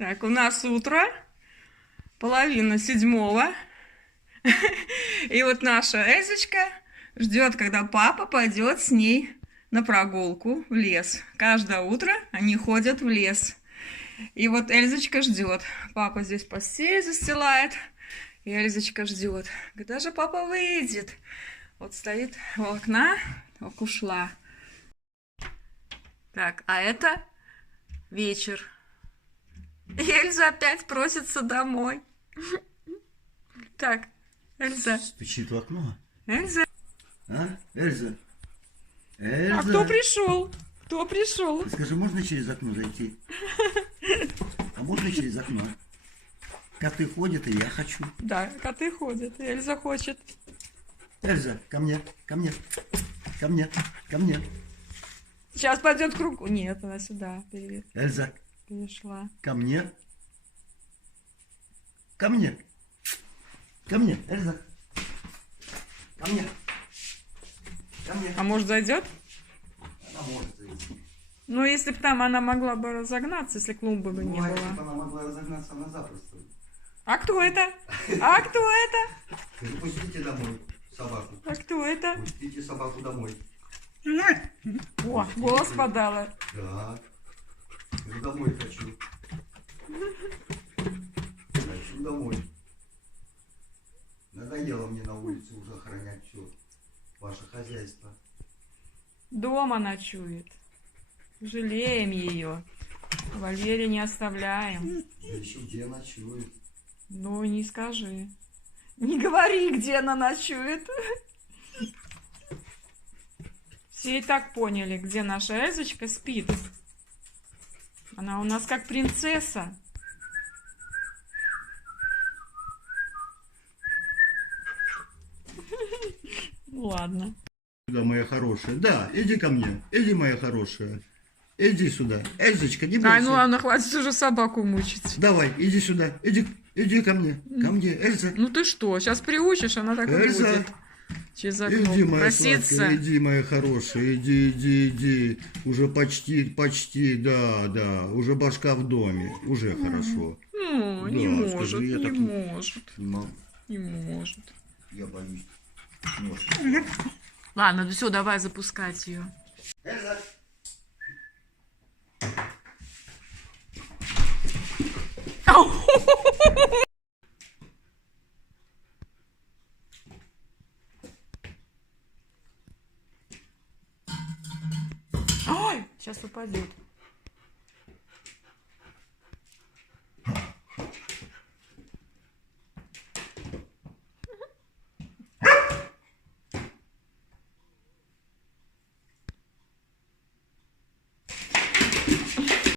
Так, у нас утро, половина седьмого. И вот наша Эльзочка ждет, когда папа пойдет с ней на прогулку в лес. Каждое утро они ходят в лес. И вот Эльзочка ждет. Папа здесь постель застилает. И Эльзочка ждет. Когда же папа выйдет? Вот стоит у окна, только ушла. Так, а это вечер. И Эльза опять просится домой. Так, Эльза. Стучит в окно. Эльза. А? Эльза? Эльза? А кто пришел? Кто пришел? Ты скажи, можно через окно зайти? А можно через окно? Коты ходят, и я хочу. Да, коты ходят, и Эльза хочет. Эльза, ко мне, ко мне, ко мне, ко мне. Сейчас пойдет к кругу. Нет, она сюда Эльза, перешла. ко мне. Ко мне. Ко мне, Эльза. Ко мне. Ко мне. А может зайдет? Она может зайти. Ну, если бы там она могла бы разогнаться, если клумбы бы не Ну, а если бы было. она могла разогнаться, она запросто. А кто это? А кто это? Пустите домой собаку. А кто это? Пустите собаку домой. О, голос подала. Да. Я домой хочу. Хочу домой. Надоело мне на улице уже охранять все. Ваше хозяйство. Дома ночует. Жалеем ее. Валерия не оставляем. Да еще где ночует. Ну, не скажи. Не говори, где она ночует. Все и так поняли, где наша Эльзочка спит. Она у нас как принцесса. Ладно. Сюда, моя хорошая. Да, иди ко мне. Иди, моя хорошая. Иди сюда. Эльзочка, не бойся. Ай, ну ладно, хватит уже собаку мучить. Давай, иди сюда. Иди ко мне. Ко мне, Эльза. Ну ты что, сейчас приучишь, она так и Эльза. будет. Через окно Иди, моя проситься. сладкая, иди, моя хорошая, иди. Уже почти, да, уже башка в доме, уже хорошо. Ну, Да, не может, скажи, я не так может, не могу. не может. Я боюсь. Ножки. Ладно, ну все, давай запускать ее. Эльза! Ой, сейчас упадет.